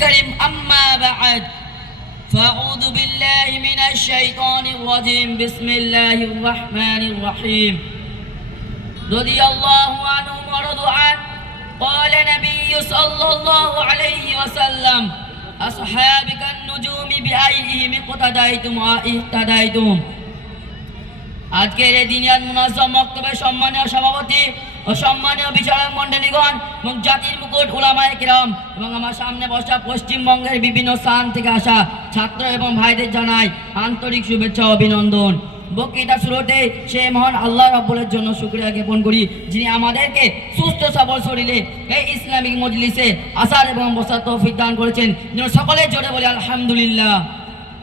الكريم أما بعد فأعوذ بالله من الشيطان الرجيم بسم الله الرحمن الرحيم رضي الله عنهم ورضوا عنه قال النبي صلى الله عليه وسلم أصحابك النجوم بأيهم اقتديتم واهتديتم আজকের এই দিনিয়াত মুনাজ্জাম মক্তবের সম্মানীয় সভাপতি ও সম্মানীয় বিচারক মণ্ডলীগণ এবং জাতির মুকুট উলামায়ে কিরাম এবং আমার সামনে বসা পশ্চিমবঙ্গের বিভিন্ন স্থান থেকে আসা ছাত্র এবং ভাইদের জানাই আন্তরিক শুভেচ্ছা ও অভিনন্দন। বক্তৃতা শুরুতে সে মহান আল্লাহ রাব্বুলের জন্য শুকরিয়া জ্ঞাপন করি যিনি আমাদেরকে সুস্থ সবল শরীরে এই ইসলামিক মজলিসে আসার এবং বসার তৌফিক দান করেছেন। যেন সকলে জোরে বলি আলহামদুলিল্লাহ।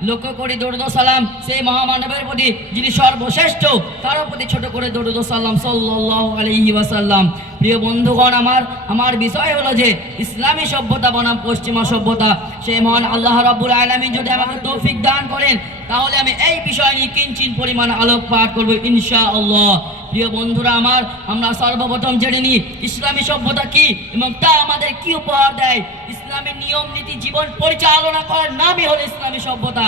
লক্ষ্য করি দরুদ ও সালাম সেই মহামানবের প্রতি যিনি সর্বশ্রেষ্ঠ, তার প্রতি ছোট করে দরুদ ও সালাম সাল্লাল্লাহু আলাইহি ওয়াসাল্লাম। প্রিয় বন্ধুগণ, আমার বিষয় হলো যে ইসলামী সভ্যতা বনাম পশ্চিমা সভ্যতা। সেই মহান আল্লাহ রাব্বুল আলামিন যদি আমাকে তৌফিক দান করেন তাহলে আমি এই বিষয় নিয়ে কিঞ্চিত পরিমাণ আলোকপাত করব ইনশাআল্লাহ। প্রিয় বন্ধুরা আমরা সর্বপ্রথম জেনে নিই ইসলামী সভ্যতা কি এবং তা আমাদের কি উপহার দেয়। ইসলামের নিয়ম নীতি জীবন পরিচালনা করার নামই হলো ইসলামী সভ্যতা।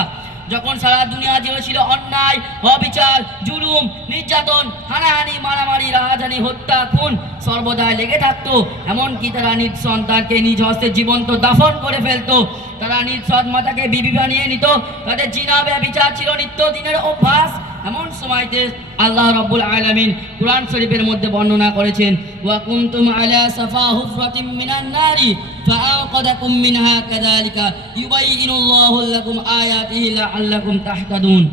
যখন সারা দুনিয়া জুড়ে ছিল অন্যায়, অবিচার, জুলুম, নির্যাতন, হানাহানি, মারামারি, রাহাজানি, হত্যা, খুন সর্বদাই লেগে থাকতো, এমনকি তারা নিজ সন্তানকে নিজ হস্তে জীবন্ত দাফন করে ফেলতো। তারা নিজ সৎ মাতাকে বিবি বানিয়ে নিত। তাদের জিনা ব্যভিচার ছিল নিত্যদিনের অভ্যাস। এমন সময়তে আল্লাহ রাব্বুল আলামিন কুরআন শরীফের মধ্যে বর্ণনা করেছেন, ওয়া কুনতুম আলা সাফা হুফরাতিম মিনান নারি ফাআওকাদাকুম মিনহা কাযালিকা ইউবাইয়িনুল্লাহু লাকুম আয়াতিহি লাআল্লাকুম তাহতাদুন।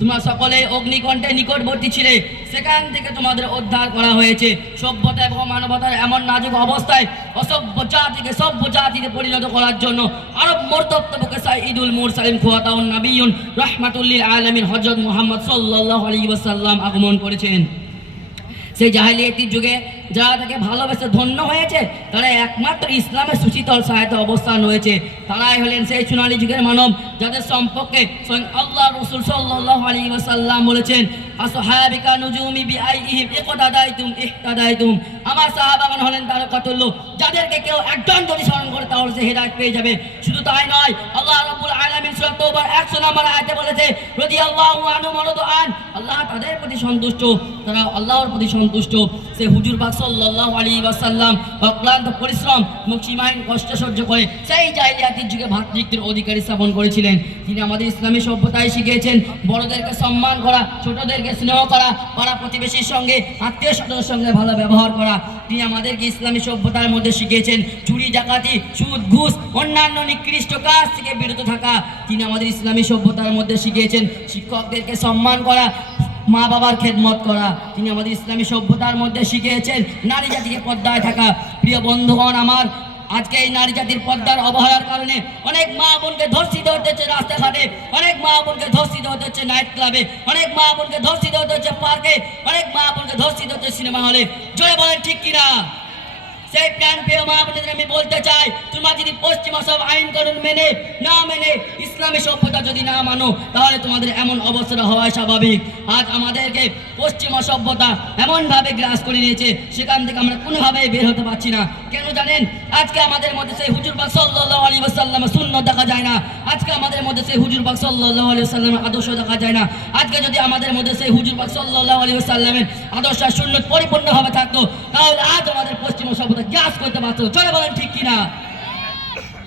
তোমরা সকলে অগ্নিকণ্ঠের নিকটবর্তী ছিলে, সেখান থেকে তোমাদের উদ্ধার করা হয়েছে। সভ্যতা এবং মানবতার এমন নাজুক অবস্থায় অসভ্য জাতিকে সভ্য জাতিতে পরিণত করার জন্য আরব মর্তব্যকে সাইয়্যিদুল মুরসালিন খুয়াতাউন নবিয়্যুন রাহমাতুল লিল আলামিন হযরত মুহাম্মদ সাল্লাল্লাহু আলাইহি ওয়াসাল্লাম আগমন করেছেন। সেই জাহেলিয়াতির যুগে যারা তাকে ভালোবেসে ধন্য হয়েছে তারা একমাত্র ইসলামের সুশীতল সাহায্যে অবস্থান রয়েছে। তারাই হলেন সেই সোনালী যুগের মানব যাদের সম্পর্কে স্বয়ং আল্লাহ রাসূল সাল্লাল্লাহু আলাইহি ওয়াসাল্লাম বলেছেন, আসহাবিকা নুজুমি বিআইহিম ইকতাদাইতুম ইহতাদাইতুম। আমার সাহাবাগণ হলেন তারকাতুল্য, যাদেরকে কেউ একজন যদি স্মরণ করে তাহলে সে হেদায়েত পেয়ে যাবে। শুধু তাই নয়, আল্লাহ রাব্বুল আলামিন সূরা তাওবার 100 নম্বর আয়াতে বলেছে, রাদিয়াল্লাহু আনহুম ওয়া রাদু আন। আল্লাহ তাদের প্রতি সন্তুষ্ট, তারা আল্লাহর প্রতি সন্তুষ্ট। সে হুজুর পাক সাল্লাল্লাহু আলাইহি ওয়াসাল্লাম অক্লান্ত পরিশ্রম এবং সীমাহীন কষ্ট সহ্য করে সেই জাহেলিয়াতির যুগে ভ্রাতৃত্বের অধিকারী স্থাপন করেছিলেন। তিনি আমাদের ইসলামী সভ্যতায় শিখিয়েছেন বড়দেরকে সম্মান করা, ছোটদেরকে স্নেহ করা, পাড়া প্রতিবেশীর সঙ্গে, আত্মীয় স্বজনের সঙ্গে ভালো ব্যবহার করা। তিনি আমাদেরকে ইসলামী সভ্যতার মধ্যে শিখিয়েছেন চুরি, ডাকাতি, সুদ, ঘুষ, অন্যান্য নিকৃষ্ট কাজ থেকে বিরত থাকা। তিনি আমাদের ইসলামী সভ্যতার মধ্যে শিখিয়েছেন শিক্ষকদেরকে সম্মান করা, মা বাবার খেদমত করা। তিনি আমাদের ইসলামী সভ্যতার মধ্যে শিখিয়েছেন নারী জাতিকে পর্দায় থাকা। প্রিয় বন্ধুগণ, আজকে এই নারী জাতির পর্দার অবহেলার কারণে অনেক মা বোনকে ধর্ষিত হতে হচ্ছে রাস্তাঘাটে, অনেক মা বোনকে ধর্ষিত হতে হচ্ছে নাইট ক্লাবে, অনেক মা বোনকে ধর্ষিত হতে হচ্ছে পার্কে, অনেক মা বোনকে ধর্ষিত হচ্ছে সিনেমা হলে। জোরে বলেন ঠিক কিনা? সেই প্রাণ প্রিয় মা বোনদের আমি বলতে চাই, তোমরা যদি পশ্চিমা সব আইন কানুন মেনে ইসলামী সভ্যতা যদি না মানো তাহলে তোমাদের এমন অবস্থা হওয়া স্বাভাবিক। আজ আমাদেরকে পশ্চিমা সভ্যতা এমনভাবে গ্রাস করে নিয়েছে, সেখান থেকে আমরা কোনোভাবেই বের হতে পারছি না। কেন জানেন? আজকে আমাদের মধ্যে সেই হুজুর পাক সাল্লাল্লাহু আলাইহি ওয়াসাল্লামের সুন্নাত দেখা যায় না। আজকে আমাদের মধ্যে সেই হুজুর পাক সাল্লাল্লাহু আলাইহি ওয়াসাল্লামের আদর্শ দেখা যায় না। আজকে যদি আমাদের মধ্যে সেই হুজুর পাক সাল্লাল্লাহু আলাইহি ওয়াসাল্লামের আদর্শ আর সুন্নাত পরিপূর্ণভাবে থাকতো তাহলে আজ আমাদের পশ্চিমা সভ্যতা গ্রাস করতে পারতো। চলে বলেন ঠিক কিনা?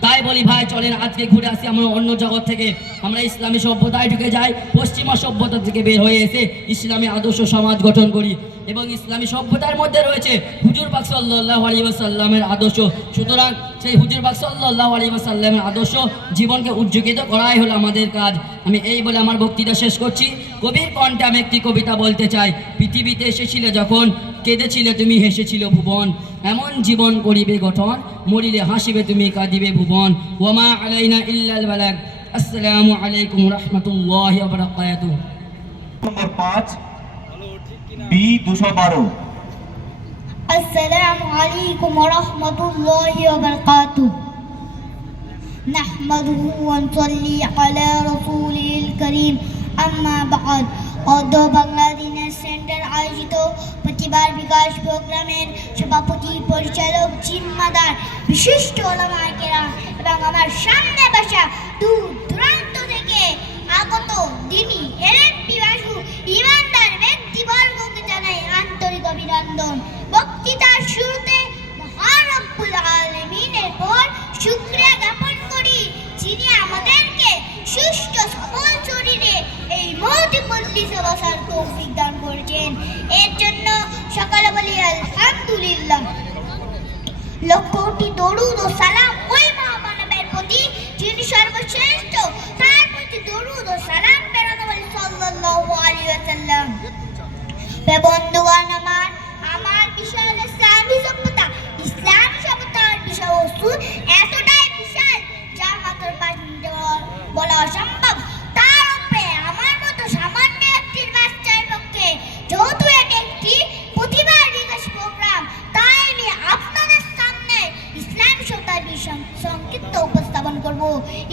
তাই বলি ভাই, চলেন আজকে ঘুরে আসি আমরা অন্য জগৎ থেকে, আমরা ইসলামী সভ্যতায় ঢুকে যাই, পশ্চিমা সভ্যতা থেকে বের হয়ে এসে ইসলামী আদর্শ সমাজ গঠন করি। এবং ইসলামী সভ্যতার মধ্যে রয়েছে হুজুর পাক সাল্লাল্লাহু আলাইহি ওয়াসাল্লামের আদর্শ। সুতরাং সেই হুজুর পাক সাল্লাল্লাহু আলাইহি ওয়াসাল্লামের আদর্শ জীবনকে উজ্জীবিত করাই হলো আমাদের কাজ। আমি এই বলে আমার বক্তৃতা শেষ করছি। কবির কণ্ঠে আমি একটি কবিতা বলতে চাই। পৃথিবীতে এসেছিলে যখন, কেঁদেছিলে তুমি, হেসেছিল ভুবন, এমন জীবন করিবে গঠন, মরিলে হাসিবে তুমি, কাঁদিবে ভুবন। ওয়ামা আলাইনা ইল্লাল বালাগ। আসসালামু আলাইকুম রাহমাতুল্লাহি ওয়া বারাকাতুহু। নম্বর 5 বি 212। আসসালামু আলাইকুম ওয়া রাহমাতুল্লাহি ওয়া বারাকাতুহু। নাহমাদুহু ওয়া নুসাল্লি আলা রাসূলিল কারীম, আম্মা বা'দ। বাংলা দিনের সেন্টার আয়োজিত প্রতিবার বিকাল দিবস প্রোগ্রামের সভাপতি পরিচালক জিম্মাদার বিশিষ্ট ওলামায়ে কেরাম এবং আমার সামনে বসা দূর দূরান্ত থেকে আগত দিনী হেরেন পিপাসু ইমানদার ব্যক্তিবর্গকে জানাই আন্তরিক অভিনন্দন। বক্তৃতার শুরুতে মহান রব্বুল আলামিনের পর শুকরিয়া জ্ঞাপন করি, যিনি আমাদেরকে সুস্থ সবল শরীরে এই মহতি মজলিসে বসার তৌফিক দান করেছেন। এর জন্য সকালে বলি আলহামদুলিল্লাহ। লক্ষ কোটি দরুদ ও সালাম ওই মহামানবের প্রতি যিনি সর্বশ্রেষ্ঠ, তার প্রতি দরুদ ও সালাম প্রেরণ করি সাল্লাল্লাহু আলাইহি ওয়াসাল্লাম। বন্ধুগণ, আমার বিশাল ইসলামী সভ্যতার বিষয়বস্তু এতটাই বিশাল যা মাত্র বলা অসম্ভব। তার উপরে আমার মতো সামান্য একটি বাচ্চার পক্ষে, যেহেতু এটি একটি প্রতিভার বিকাশ প্রোগ্রাম, তাই আমি আপনাদের সামনে ইসলামী সভ্যতার সংক্ষিপ্ত উপস্থাপন করব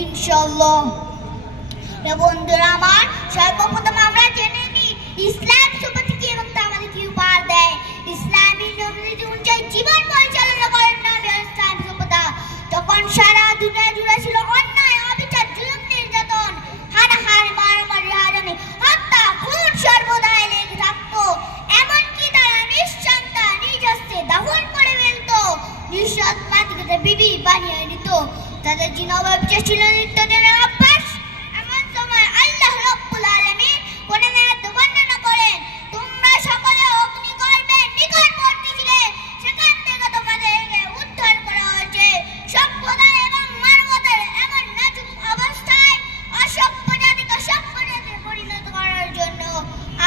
ইনশাআল্লাহ। বন্ধুরা আমার, সর্বপ্রথম আমরা জেনে নিই ইসলাম সভ্যতা কি এবং তা আমাদের কি উপহার দেয়। ইসলামী নীতি অনুযায়ী জীবন পরিচালনা করেন না ইসলামী সভ্যতা। তখন সারা দুনিয়া জুড়ে ছিল অন্যায়, অবিচার, জুলুম, নির্যাতন, হানাহানি, মারামারি, হারানি, হত্যা, খুন সর্বদাই লেগে থাকতো। এমনকি তারা নিঃসন্তান নিজ হস্তে দাফন করে ফেলত, নিঃসৎ মাতৃকে বিবি বানিয়ে নিত। তাদের জিনা ব্যবসা ছিল নিত্যদিনের অভ্যাস। এমন সময় আল্লাহ রাব্বুল আলামিন কোরআনে বর্ণনা করেন, তোমরা সকলে অগ্নিগর্ভের নিকটবর্তী ছিলে, সেখান থেকে তোমাদেরকে উদ্ধার করা হয়েছে। সভ্যতা এবং মানবতার এমন নাজুক অবস্থায় অসভ্য জাতিকে সভ্য জাতিতে পরিণত করার জন্য।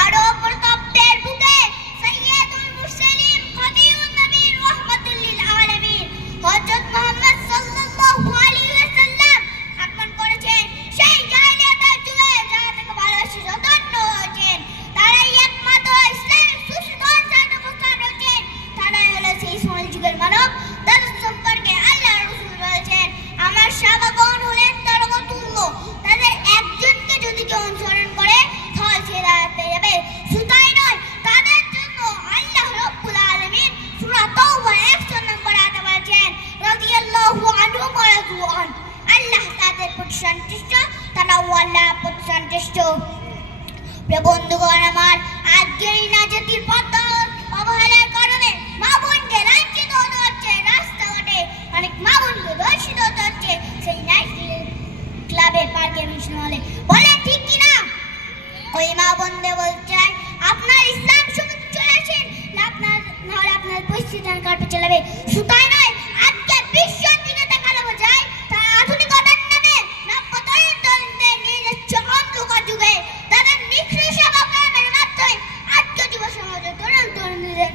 আরো প্রতাপের বুকে সাইয়্যিদুল মুরসালিন খতিবুন নবীর রাহমাতুল লিল আলামিন হযরত মুহাম্মদ সাল্লাল্লাহু আলাইহি ওয়াসাল্লাম আগমন করেছেন। সেই জাহেলিয়াতের যুগে যারা থেকে ভালোবাসে ধন্য হয়েছেন, তারাই একমাত্র ইসলামের সুশীতল জাতি অবস্থান রয়েছেন। তারাই হলো সেই সোনালী যুগের মানব। তাদের সম্পর্কে আল্লাহ রাসূল বলেছেন, আমার সাহাবাগণ হলেন তারকাতুল্লাহ, তাদের একজনকে যদি কেউ অনুসরণ করে তাহলে সে হেদায়েত পেয়ে যাবে। শুধুই নয়, তাদের জন্য আল্লাহ রাব্বুল আলামিন সূরা তাওবা 100 নম্বর আয়াতে বলেছেন, রাদিয়াল্লাহু আনহু ওয়া রাদু আন। আল্লাহ তাদের প্রতি সন্তুষ্ট, তারাও আল্লাহর প্রতি সন্তুষ্ট। প্রিয় বন্ধুগণ আমার, আজকের এই নাজাতির পথ অবহেলার কারণে মা বোনকে লাঞ্ছিত হতে হচ্ছে, রাস্তাঘাটে অনেক মা বোনকে ধর্ষিত হতে হচ্ছে, সেই নাইট ক্লাবে, পার্কে, মিশন হলে। বলে ঠিক কিনা? ওই মা বোনদের বলতে চাই, আপনার ইসলাম সমাজে চলে আসেন, নাহলে আপনার পরিস্থিতি কাটতে চলে। শুধুই নয়, আজকে বিশ্বের দিকে দেখানো যায় তারা আধুনিকতার নামে নব্যতরুণদের নিয়ে যাচ্ছে অন্ধকার যুগে। তাদের নিঃস্ব সেবাকর্মের মাধ্যমে আজকে যুব সমাজে তরুণীদের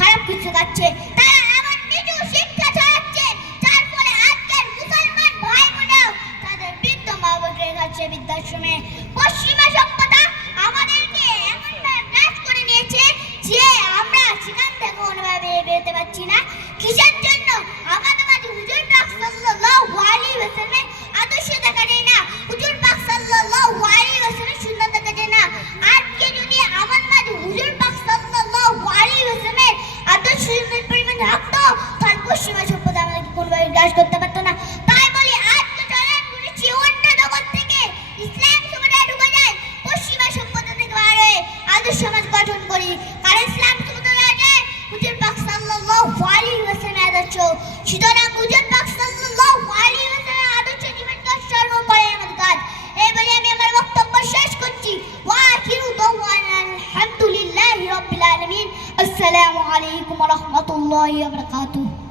খারাপ কিছু কাটছে। তারা এমন নিচু শিক্ষা ছড়াচ্ছে, যার ফলে আজকের মুসলমান ভাই বোনেরাও তাদের বৃদ্ধ মা বোনকে খাচ্ছে বৃদ্ধাশ্রমে। পশ্চিমা সভ্যতা আমাদেরকে এমনভাবে গ্রাস করে নিয়েছে যে আমরা সেখান থেকে কোনোভাবে বেরোতে পারছি না। কিসের জন্য? আমাদের মাঝে হুজুর পাক সাল্লাল্লাহু আলাইহি ওয়াসাল্লামের আদর্শ দেখা যায় না, হুজুর পাক সাল্লাল্লাহু আলাইহি ওয়াসাল্লামের সুন্নাত দেখা যায় না। আজকে যদি আমাদের মাঝে হুজুর পাক সাল্লাল্লাহু আলাইহি ওয়াসাল্লামের আদর্শ পরিমাণ থাকতো, তাহলে পশ্চিমা সভ্যতা আমাদেরকে কোনোভাবে গ্রাস করতে পারতো না। তাই বলি, আজকে চলেন ঘুরেছি অন্য জগৎ থেকে ইসলাম সভ্যতায় ঢুকে যায়, পশ্চিমা সভ্যতা থেকে বার হয়ে আদর্শ সমাজ গঠন করি। কারণ ইসলাম সভ্যতা আছে হুজুর পাক সাল্লাল্লাহু আলাইহি ওয়াসাল্লামের আদর্শ। সুতরাং হুজুর পাক সাল্লাল্লাহু আলাইহি ওয়াসাল্লামের আদর্শ জীবনকে সর্বোপরি আমাদের কাজ। এই বলে আমি আমার বক্তব্য শেষ করছি। ওয়া আখিরু দাওয়ানা আলহামদুলিল্লাহি রাব্বিল আলামিন। আসসালামু আলাইকুম ওয়া রাহমাতুল্লাহি ওয়া বারাকাতুহু।